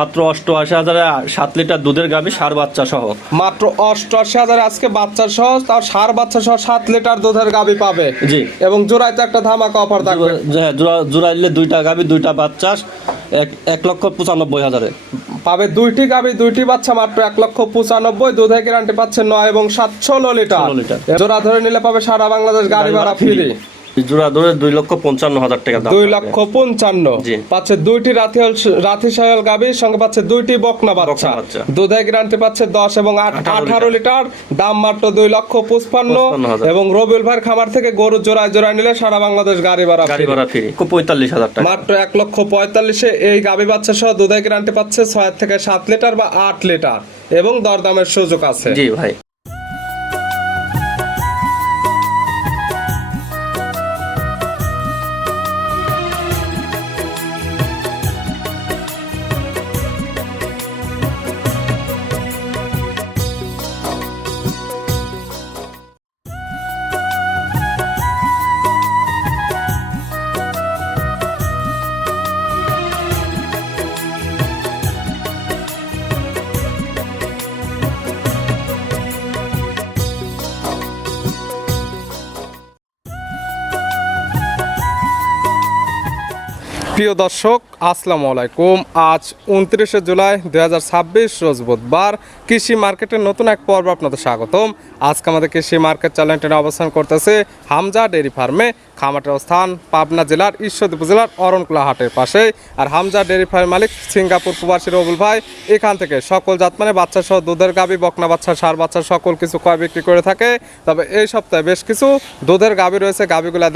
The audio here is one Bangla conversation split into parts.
মাত্র 88,000 7 লিটার দুধের গাভী ষাঁড় বাচ্চা সহ। মাত্র 88,000 আজকে বাচ্চা সহ, তাও ষাঁড় বাচ্চা সহ 7 লিটার দুধের গাভী পাবে। জি। এবং জোড়ায় তো একটা ধামাকা অফার থাকবে। হ্যাঁ, জোড়া নিলে দুইটা গাভী দুইটা বাচ্চা 1,95,000 পাবে দুইটি গাভী দুইটি বাচ্চা মাত্র 1,95,000। দুধের গ্যারান্টি পাচ্ছে 9 এবং 7 16 লিটার। জোড়া ধরে নিলে পাবে সারা বাংলাদেশ গাড়ি ভাড়া ফ্রি। জোড়া ধরে 2,55,000 টাকা দাম। 2,55,000 পাচ্ছে দুইটি রাথি শায়াল গাভীর সঙ্গে পাচ্ছে দুইটি বকনা বাচ্চা। দুধের গ্যারান্টি পাচ্ছে 10 এবং 18 লিটার। দাম মাত্র 2,55,000 এবং রবিউল ভাইয়ের খামার থেকে গরু জোড়ায় নিলে সারা বাংলাদেশ গাড়ি ভাড়া ফ্রি। 45,000 টাকা মাত্র 1,45,000 এই গাভী বাচ্চা সহ দুধের গ্যারান্টি পাচ্ছে 6 থেকে 7 লিটার বা 8 লিটার এবং দরদামের সুযোগ আছে। জি ভাই। প্রিয় দর্শক আসসালামু আলাইকুম। আজ 29 জুলাই 2026 রোজ বুধবার। কৃষি মার্কেটের নতুন এক পর্ব আপনাদের স্বাগতম। আজকে আমাদের কৃষি মার্কেট চ্যানেলটি অবস্থান করতেছে হামজা ডেয়ারি ফার্মে। খামারটির অবস্থান পাবনা জেলার ঈশ্বরদী উপজেলার অরণকুলা হাটের পাশে। আর হামজা ডেয়ারি ফার্মের মালিক সিঙ্গাপুর প্রবাসী রবুল ভাই এখান থেকে সকল জাতমানে বাচ্চা সহ দুধের গাভী বকনা বাচ্চা ষাঁড় বাচ্চা সকল কিছু ক্রয় বিক্রি করে থাকে। তবে এই সপ্তাহে বেশ কিছু দুধের গাভী রয়েছে, গাভীগুলো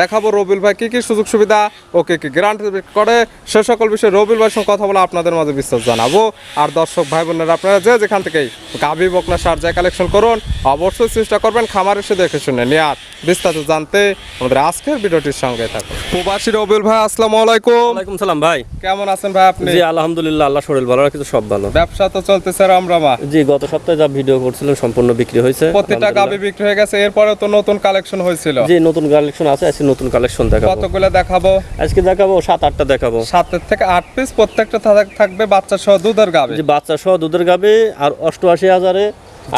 দেখাবো রবিউল ভাই কি সুযোগ সুবিধা ও কি গ্যারান্টি করে সে সকল বিষয়ে রবিউল ভাইয়ের সঙ্গে কথা বলে আপনাদের মাঝে বিস্তার জানাবো। আর দর্শক ভাই বোনেরা আপনারা যেখান থেকেই গাভী বকনা ষাঁড় যা কালেকশন করুন অবশ্যই চেষ্টা করবেন খামার এসে দেখে শুনে নেয়ার। বিস্তারিত জানতে আমাদের আজকের ভিডিওটির সঙ্গে থাকুন। প্রবাসী রবিউল ভাই আসসালামু আলাইকুম। ওয়ালাইকুম সালাম ভাই। কেমন আছেন ভাই আপনি? জি আলহামদুলিল্লাহ, আল্লাহ শরীর ভালো রাখছে, সব ভালো। ব্যবসা তো চলতেছে রমরমা। জি, গত সপ্তাহে যা ভিডিও করছিলেন সম্পূর্ণ বিক্রি হয়েছে। প্রত্যেকটা গাভী বিক্রি হয়ে গেছে। এরপরে তো নতুন কালেকশন হয়েছিল। জি, নতুন কালেকশন আছে, আজকে নতুন কালেকন দেখাবো। কতগুলো দেখাবো? আজকে দেখাবো 7-8টা দেখাবো। 7 থেকে 8 পিস প্রত্যেকটা থাকবে বাচ্চা সহ দুধের গাভী। জি, বাচ্চা সহ দুধের গাভী আর 88,000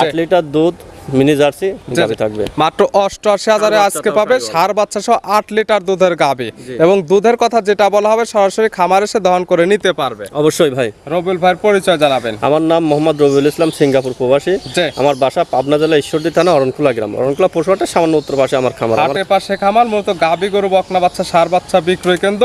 8 লিটার দুধ মিনি জার্সি গাভী থাকবে। মাত্র 88,000 আজকে পাবে ষাঁড় বাচ্চা সহ 8 লিটার দুধের গাভী। এবং দুধের কথা যেটা বলা হবে সরাসরি খামার এসে দহন করে নিতে পারবে। অবশ্যই ভাই। রবিউল ভাইয়ের পরিচয় জানাবেন। আমার নাম মোহাম্মদ রবিউল ইসলাম, সিঙ্গাপুর প্রবাসী। আমার বাসা পাবনা জেলা ঈশ্বরদী থানা অরণকুলা গ্রাম। অরণকুলা পশুহাটের সামান্য উত্তর পাশে আমার খামার। হাটের পাশে খামার, মূলত গাভী গরু বকনা বাচ্চা ষাঁড় বাচ্চা বিক্রয় কেন্দ্র।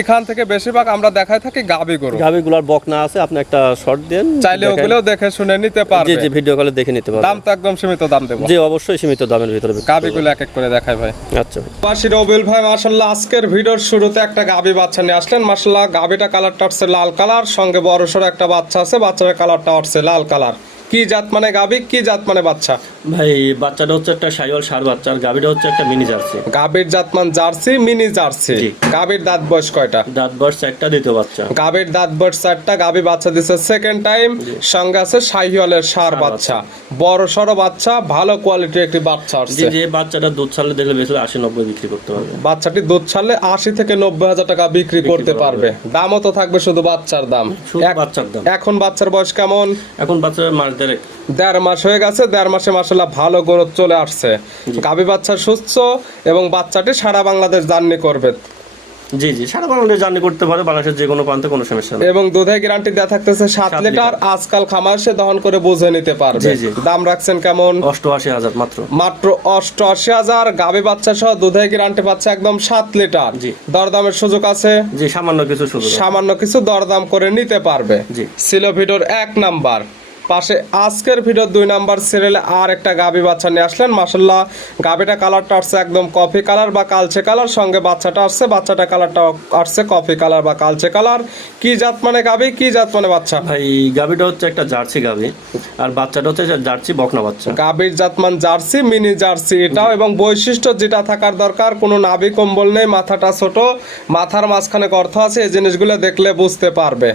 এখান থেকে বেশিরভাগ আমরা দেখাই থাকি গাভী গরু। গাভীগুলোর বকনা আছে, আপনি একটা শর্ট দেন, চাইলে ওগুলোও দেখে শুনে নিতে পারবে। জি জি, ভিডিও কলে দেখে নিতে পারবে। দাম তো একদম সীমিত দাম দেব। জি অবশ্যই সীমিত দামের ভিতরে গাভীগুলো এক এক করে দেখাই ভাই। আচ্ছা পাশে রবিউল ভাই মাশাআল্লাহ আজকের ভিডিওর শুরুতে একটা গাভী বাচ্চা নিয়ে আসলেন। মাশাআল্লাহ গাভীটা কালারটা হচ্ছে লাল কালার, সঙ্গে বড়সড় একটা বাচ্চা আছে। বাচ্চার কালারটা হচ্ছে লাল কালার। কি জাত মানে গাভী, কি জাত মানে বাচ্চা? ভাই বাচ্চাটা হচ্ছে একটা শাহিওয়াল ষাঁড় বাচ্চা, আর গাভীটা হচ্ছে একটা মিনি জার্সি। গাভীর জাতমান জার্সি, মিনি জার্সি। গাভীর দাঁত বয়স কয়টা? দাঁত বয়স একটা, দ্বিতীয় বাচ্চা। গাভীর দাঁত বয়স 4টা। গাভী বাচ্চা দিচ্ছে সেকেন্ড টাইম। সঙ্গে আছে শাহিওয়ালের ষাঁড় বাচ্চা, বড় সড় বাচ্চা, ভালো কোয়ালিটির একটি বাচ্চা আছে। জি, বাচ্চাটা দুধ ছাড়লে দেখলে বেশি 80-90 বিক্রি করতে পারবে। বাচ্চাটি দুধ ছাড়লে 80 থেকে 90,000 টাকা বিক্রি করতে পারবে। দামও তো থাকবে শুধু বাচ্চার দাম। বাচ্চার দাম এখন বাচ্চার বয়স কেমন? এখন বাচ্চার মাস 1.5 মাস হয়ে গেছে। 1.5 মাসে মাশাআল্লাহ ভালো গ্রোথ চলে আসছে। গাভী বাচ্চা সুস্থ এবং বাচ্চাটি সারা বাংলাদেশ জার্নি করবে। জি জি, সারা বাংলাদেশ জার্নি করতে পারে, বাংলাদেশের যে কোনো প্রান্তে, কোনো সমস্যা নেই। এবং দুধের গ্যারান্টি দেয়া থাকতেছে 7 লিটার। আজকাল খামার সে দহন করে বুঝে নিতে পারবে। দাম রাখছেন কেমন? 88,000 মাত্র 88,000। গাভী বাচ্চা সহ দুধের গ্যারান্টি পাচ্ছে একদম 7 লিটার। দরদামের সুযোগ আছে। জি, সামান্য কিছু দরদাম করে নিতে পারবে। ছিল ভিডিওর 1 নাম্বার। পাশে আজকের ভিডিও 2 নাম্বার সিরিয়ালে আর একটা গাভী বাচ্চা নিয়ে আসলেন। মাশাআল্লাহ গাভীটা কালারটা আসছে একদম কফি কালার বা কালচে কালার, সঙ্গে বাচ্চাটা আসছে, বাচ্চাটা কালারটা আসছে কফি কালার বা কালচে কালার। কি জাত মানে গাভী, কি জাত মানে বাচ্চা? ভাই গাভীটা হচ্ছে একটা জার্সি গাভী, আর বাচ্চাটা হচ্ছে জার্সি বকনা বাচ্চা। গাভীর জাতমান জার্সি, মিনি জার্সি এটাও। এবং বৈশিষ্ট্য যেটা থাকার দরকার, কোনো নাভি কম্বল নেই, মাথাটা ছোট, মাথার মাঝখানে গর্ত আছে। এই জিনিসগুলো দেখলে বুঝতে পারবে।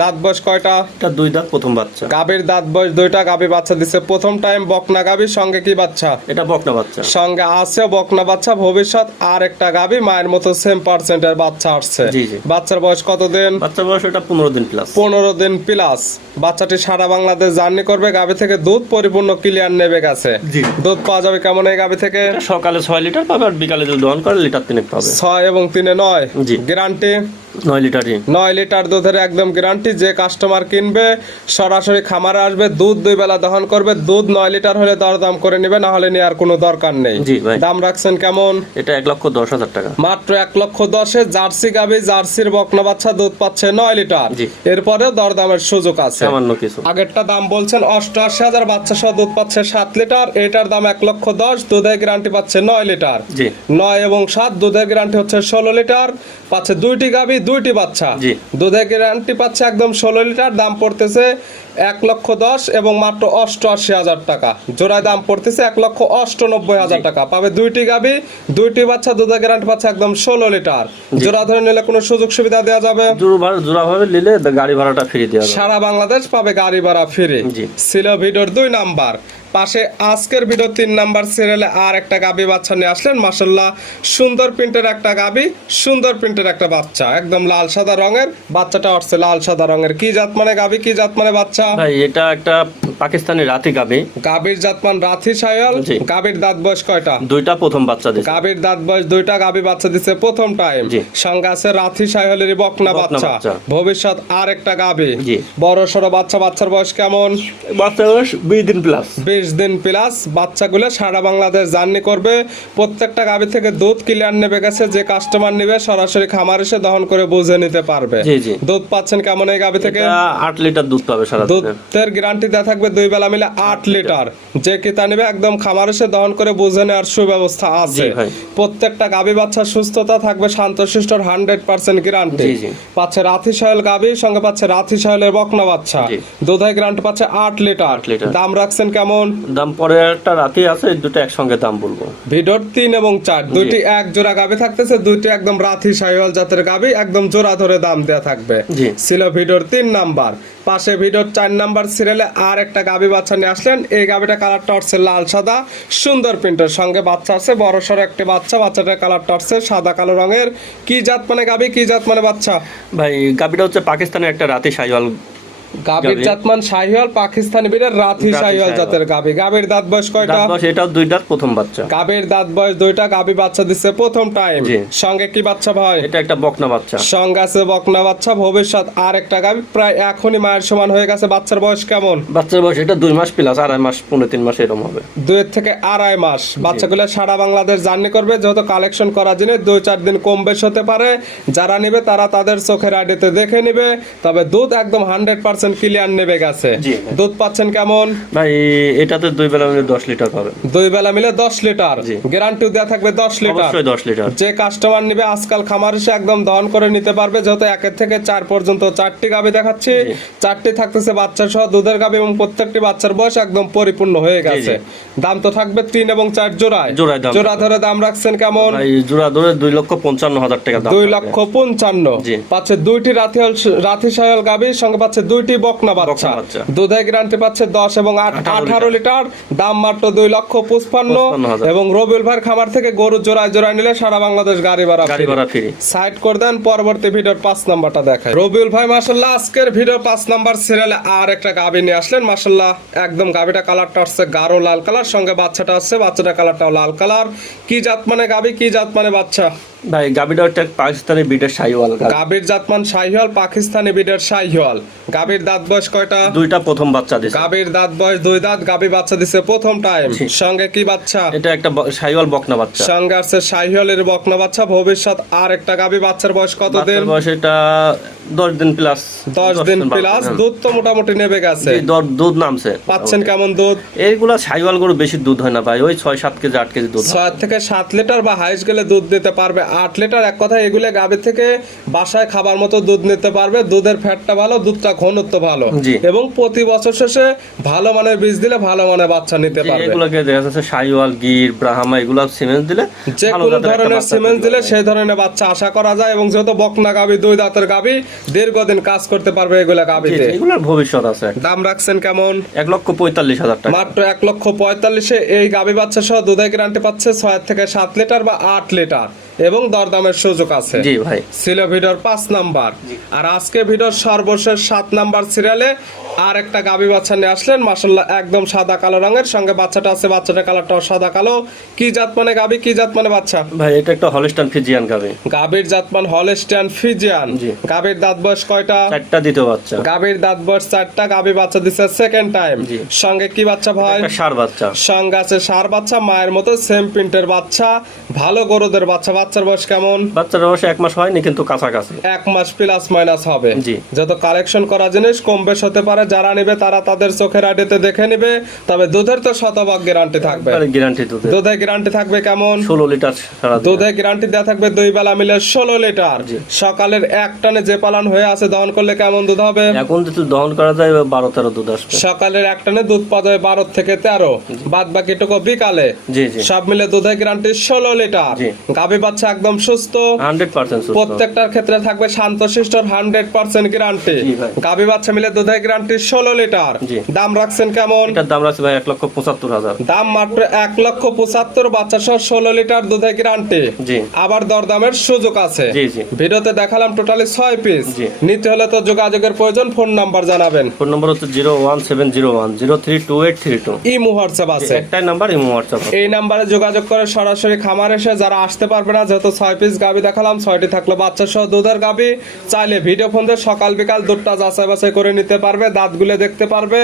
দাঁত বয়স কয়টা? 2 দাঁত, প্রথম বাচ্চা। গাভীর দাঁত দাঁত বয়স দুইটা, গাভী বাচ্চা দিচ্ছে প্রথম টাইম, বকনা গাভী, সঙ্গে কি বাচ্চা? এটা বকনা বাচ্চা। সঙ্গে আছে বকনা বাচ্চা, ভবিষ্যৎ আর একটা গাভী মায়ের মতো সেম পার্সেন্টের বাচ্চা আসছে। জি জি। বাচ্চার বয়স কতদিন? বাচ্চার বয়স এটা 15 দিন প্লাস। 15 দিন প্লাস। বাচ্চাটি সারা বাংলাদেশ জার্নি করবে, গাভী থেকে দুধ পরিপূর্ণ ক্লিয়ার নেবে গেছে। জি। দুধ পাওয়া যাবে কেমন এই গাভী থেকে? সকালে 6 লিটার পাবে আর বিকালে যদি দহন করে লিটার 3 পাবে। 6 এবং 3 9। জি। গ্যারান্টি 9 লিটারই। 9 লিটার দুধের একদম গ্যারান্টি। যে কাস্টমার কিনবে সরাসরি খামারে আসবে, দুধ 2 বেলা দহন করবে। দুধ 9 লিটার হলে দরদাম করে নেবে, না হলে নেওয়ার কোনো দরকার নেই। জি ভাই। দাম রাখছেন কেমন? এটা 1,10,000 টাকা। মাত্র 1,10,000-এ জার্সি গাভী, জার্সির বকনা বাচ্চা, দুধ পাচ্ছে 9 লিটার। জি। এরপরেও দরদামের সুযোগ আছে। সামান্য কিছু। আগেরটা দাম বলছেন 88,000, বাচ্চা সহ দুধ পাচ্ছে 7 লিটার। এটার দাম 1,10,000, দুধের গ্যারান্টি পাচ্ছে 9 লিটার। জি। 9 এবং 7 দুধের গ্যারান্টি হচ্ছে 16 লিটার। পাচ্ছে 2টি গাভী, 2টি বাচ্চা। জি। দুধের গ্যারান্টি পাচ্ছে একদম 16 লিটার। দাম পড়তেছে 1,10,000 এবং মাত্র 88,000 টাকা। জোড়ায় দাম পড়তেছে 1,98,000 টাকা। পাবে 2টি গাভী, 2টি বাচ্চা, দুধের গ্যারান্টি পাচ্ছে একদম 16 লিটার। জোড়া ধরে নিলে কোনো সুযোগ সুবিধা দেওয়া যাবে? জোড়া ভাবে নিলে গাড়ি ভাড়াটা ফ্রি দেওয়া যাবে। সারা বাংলাদেশ পাবে গাড়ি ভাড়া ফ্রি। জি। ছিল ভিডিওর 2 নাম্বার। পাশে আজকের ভিডিও 3 নাম্বার সিরিয়ালে আর একটা গাভী বাচ্চা নিয়ে আসলেন। মাশাআল্লাহ, সুন্দর প্রিন্টের একটা গাভী, সুন্দর প্রিন্টের একটা বাচ্চা, একদম লাল সাদা রঙের। বাচ্চাটা আসছে লাল সাদা রঙের। কি জাত মানে গাভী, কি জাত মানে বাচ্চা? ভাই এটা একটা পাকিস্তানি রাতি গাভী। গাভীর জাতমান রাথি সায়াল। জি। গাভীর দাঁত বয়স কয়টা? 2টা প্রথম বাচ্চা দিছে। গাভীর দাঁত বয়স 2টা, গাভী বাচ্চা দিচ্ছে প্রথম টাইম। জি। সঙ্গে আছে রাথি সায়ালের বকনা বকনা বাচ্চা। বাচ্চা। ভবিষ্যৎ আর একটা গাভী। জি। বড় সড়ো বাচ্চা। বাচ্চার বয়স কেমন? বাচ্চার বয়স 20 দিন প্লাস। 20 দিন প্লাস। বাচ্চাগুলো সারা বাংলাদেশ জার্নি করবে। প্রত্যেকটা গাভী থেকে দুধ ক্লিয়ার নেবে গেছে। যে কাস্টমার নেবে সরাসরি খামার এসে দহন করে বুঝে নিতে পারবে। জি জি। দুধ পাচ্ছেন কেমন এই গাভী থেকে? এটা 8 লিটার দুধ পাবে সারা দিনে। দুধের গ্যারান্টি দেওয়া থাকবে 2 বেলা মিলে 8 লিটার। যে ক্রেতা নেবে একদম খামার এসে দহন করে বুঝে নেওয়ার সুব্যবস্থা আছে। জি ভাই। প্রত্যেকটা গাভী বাচ্চার সুস্থতা থাকবে শান্তশিষ্টর 100% গ্যারান্টি। জি জি। পাচ্ছে রাথি সাহেল গাভী, সঙ্গে পাচ্ছে রাথি সাহেলের বকনা বাচ্চা। জি। দুধের গ্যারান্টি পাচ্ছে 8 লিটার। 8 লিটার। দাম রাখছেন কেমন? দাম পরে একটা রাতে আছে, এই দুটো একসঙ্গে দাম বলবো। ভিডিওর 3 এবং 4 দুইটি এক জোড়া গাভী থাকতেছে। দুইটি একদম রাথি সাহিওয়াল জাতের গাভী, একদম জোড়া ধরে দাম দেয়া থাকবে। জি। ছিল ভিডিওর 3 নাম্বার। পাশে ভিডিওর 4 নাম্বার সিরিয়ালে আর একটা গাভী বাচ্চা নিয়ে আসলেন। এই গাভীটা কালারটা হচ্ছে লাল সাদা, সুন্দর প্রিন্টের। সঙ্গে বাচ্চা আছে বড় সড়ো একটি বাচ্চা। বাচ্চাটার কালারটা হচ্ছে সাদা কালো রঙের। কি জাত মানে গাভী, কি জাত মানে বাচ্চা? ভাই গাভীটা হচ্ছে পাকিস্তানের একটা রাতি শাহিওয়াল। গাভীর জাতমান শাহিওয়াল, পাকিস্তানি বিটের রাথি শাহিওয়াল জাতের গাভী। গাভীর দাঁত বয়স কয়টা? দাঁত বয়স এটাও 2 দাঁত প্রথম বাচ্চা। গাভীর দাঁত বয়স 2টা, গাভী বাচ্চা দিচ্ছে প্রথম টাইম। জি। সঙ্গে কি বাচ্চা ভাই? এটা একটা বকনা বাচ্চা। সঙ্গে আছে বকনা বাচ্চা। ভবিষ্যৎ আর একটা গাভী, প্রায় এখনই মায়ের সমান হয়ে গেছে। বাচ্চার বয়স কেমন? বাচ্চার বয়স এটা 2 মাস প্লাস, 2.5 মাস 3 মাস এরকম হবে। 2 থেকে 2.5 মাস। বাচ্চাগুলো সারা বাংলাদেশ জার্নি করবে। যেহেতু কালেকশন করা জিনিস 2-4 দিন কম বেশ হতে পারে। যারা নেবে তারা তাদের চোখের আইডিতে দেখে নেবে। তবে দুধ একদম 100% ক্লিয়ার নেবে গেছে। জি। দুধ পাচ্ছেন কেমন? ভাই এটাতে 2 বেলা মিলে 10 লিটার পাবে। 2 বেলা মিলে 10 লিটার। জি। গ্যারান্টিও দেওয়া থাকবে 10 লিটার। অবশ্যই 10 লিটার। যে কাস্টমার নেবে আজকাল খামার এসে একদম দহন করে নিতে পারবে। যেহেতু 1 থেকে 4 পর্যন্ত 4টি গাভী দেখাচ্ছি। 4টি থাকতেছে বাচ্চা সহ দুধের গাভী এবং প্রত্যেকটি বাচ্চার বয়স একদম পরিপূর্ণ হয়ে গেছে। দাম তো থাকবে 3 এবং 4 জোড়ায়। জোড়া ধরে দাম রাখছেন কেমন? ভাই জোড়া ধরে 2,55,000 টাকা দাম। 2,55,000। জি। পাচ্ছে 2টি রাথি সায়াল গাভীর সঙ্গে পাচ্ছে 2টি বকনা বাচ্চা। দুধের গ্যারান্টি পাচ্ছে 10 এবং 18 লিটার। দাম মাত্র 2,55,000। এবং রবিউল ভাইয়ের খামার থেকে গরু জোড়ায় জোড়ায় নিলে সারা বাংলাদেশ গাড়ি ভাড়া ফ্রি। সাইড করে দেন। পরবর্তী ভিডিওর 5 নাম্বারটা দেখায় রবিউল ভাই। মাশাআল্লাহ, আজকের ভিডিও 5 নাম্বার সিরিয়ালে আর একটা গাভী নিয়ে আসলেন। মাশাআল্লাহ, একদম গাভীটা কালারটা হচ্ছে গাঢ় লাল কালার। সঙ্গে বাচ্চাটা আছে, বাচ্চাটা কালারটাও লাল কালার। কি জাত মানে গাভী, কি জাত মানে বাচ্চা? ভাই গাভীটা একটা পাকিস্তানি বিটের শাহিওয়াল। গাভীর জাতমান শাহিওয়াল, পাকিস্তানি বিটের শাহিওয়াল। গাভীর দাঁত বয়স কয়টা? 2টা প্রথম বাচ্চা দিছে। গাভীর দাঁত বয়স 2 দাঁত। গাভী বাচ্চা দিছে প্রথম টাইম। সঙ্গে কি বাচ্চা? এটা একটা শাহিওয়াল বকনা বাচ্চা। সঙ্গে আছে শাহিওয়ালের বকনা বাচ্চা। ভবিষ্যৎ আর একটা গাভী। বাচ্চার বয়স কত দিন? বয়স এটা 10 দিন প্লাস। 10 দিন প্লাস। দুধ তো মোটামুটি নেবে গেছে। দুধ নামছে। পাচ্ছেন কেমন দুধ? এইগুলা শাহিওয়াল গরু বেশি দুধ হয় না ভাই, ওই 6-7 কেজি 8 কেজি দুধ। 6 থেকে 7 লিটার বা হাইস গেলে দুধ দিতে পারবে 8 লিটার। এক কথা এগুলো গাভী থেকে বাসায় খাবার মতো দুধ নিতে পারবে। দুধের ফ্যাটটা ভালো, দুধটা ঘনত্ব ভালো, জি। এবং প্রতি বছর শেষে ভালো মানের বীজ দিলে ভালো মানের বাচ্চা নিতে পারবে। এগুলোকে দেখা যাচ্ছে শাহিওয়াল, গির, ব্রাহ্মা এগুলো সিমেন্ট দিলে যে কোনো ধরনের সিমেন্ট দিলে সেই ধরনের বাচ্চা আশা করা যায়। এবং যেহেতু বকনা গাভী, 2 দাঁতের গাভী, দীর্ঘদিন কাজ করতে পারবে এগুলা গাভীতে। এগুলোর ভবিষ্যৎ আছে। দাম রাখছেন কেমন? 1,45,000 টাকা। মাত্র 1,45,000 এই গাভী বাচ্চা সহ দুধের গ্যারান্টি পাচ্ছে 6 থেকে 7 লিটার বা 8 লিটার, এবং দরদামের সুযোগ আছে। জি ভাই। ছিল ভিডিওর 5 নাম্বার। আর আজকে ভিডিওর সর্বশেষ 7 নাম্বার সিরিয়ালে আর একটা গাভী বাচ্চা নিয়ে আসলেন, মাশাআল্লাহ একদম সাদা কালো রঙের, সঙ্গে বাচ্চাটা আছে, বাচ্চাটার কালারটাও সাদা কালো। কি জাত মানে গাভী, কি জাত মানে বাচ্চা? ভাই এটা একটা হলস্টাইন ফ্রিজিয়ান গাভী। গাভীর জাত মান হলস্টাইন ফ্রিজিয়ান। জি। গাভীর দাঁত বয়স কয়টা? 4টা দ্বিতীয় বাচ্চা। গাভীর দাঁত বয়স 4টা। গাভী বাচ্চা দিচ্ছে সেকেন্ড টাইম। জি। সঙ্গে কি বাচ্চা ভাই? একটা ষাঁড় বাচ্চা। সঙ্গে আছে ষাঁড় বাচ্চা, মায়ের মতো সেম প্রিন্টের বাচ্চা, ভালো গরুদের বাচ্চা। বাচ্চার বয়স কেমন? বাচ্চার বয়স 1 মাস হয়নি, কিন্তু কাছাকাছি। 1 মাস প্লাস মাইনাস হবে। জি। যত কালেকশন করা জিনিস কম বেশ হতে পারে, যারা নেবে তারা তাদের চোখের আড়িতে দেখে নেবে। তবে দুধের তো শতভাগ গ্যারান্টি থাকবে। গ্যারান্টি দুধে। দুধে গ্যারান্টি থাকবে কেমন? 16 লিটার সারা দিন। দুধে গ্যারান্টি দেওয়া থাকবে 2 বেলা মিলে 16 লিটার। জি। সকালের এক টানে যে পালন হয়ে আছে দহন করলে কেমন দুধ হবে? এখন যদি দহন করা যায় 12-13 দুধ আসবে। সকালের এক টানে দুধ পাওয়া যাবে 12 থেকে 13, বাদ বাকিটুকু বিকালে। জি জি। সব মিলে দুধে গ্যারান্টি 16 লিটার। জি। গাভী বাচ্চা একদম সুস্থ, 100% সুস্থ। প্রত্যেকটার ক্ষেত্রে থাকবে শান্তশিষ্ট 100% গ্যারান্টি। জি ভাই। গাভী বাচ্চা মিলে দুধের গ্যারান্টি 16 লিটার। জি। দাম রাখছেন কেমন? এটার দাম রাখছে ভাই 1,75,000। দাম মাত্র 1,75,000, বাচ্চা সহ 16 লিটার দুধের গ্যারান্টি। জি। আবার দরদামের সুযোগ আছে। জি জি। ভিডিওতে দেখালাম টোটালি 6 পিস। জি। নিতে হলে তো যোগাযোগের প্রয়োজন। ফোন নাম্বার জানাবেন। ফোন নম্বর হচ্ছে 01701032832। ইমো হোয়াটসঅ্যাপ আছে। একটাই নাম্বার, ইমো হোয়াটসঅ্যাপ। এই নাম্বারে যোগাযোগ করে সরাসরি খামার এসে, যারা আসতে পারবে না, যেহেতু 6 পিস গাভী দেখালাম, 6টি থাকলো বাচ্চা সহ দুধের গাভী, চাইলে ভিডিও ফোন দিয়ে সকাল বিকাল দুধটা যাচাই বাছাই করে নিতে পারবে, দাঁতগুলো দেখতে পারবে,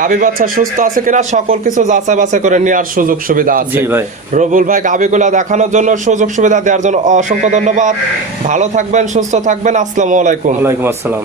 গাভী বাচ্চা সুস্থ আছে কিনা সকল কিছু যাচাই বাছাই করে নেওয়ার সুযোগ সুবিধা আছে। জি ভাই। রবুল ভাই গাভীগুলো দেখানোর জন্য, সুযোগ সুবিধা দেওয়ার জন্য অসংখ্য ধন্যবাদ। ভালো থাকবেন, সুস্থ থাকবেন। আসসালামু আলাইকুম। ওয়ালাইকুম আসসালাম।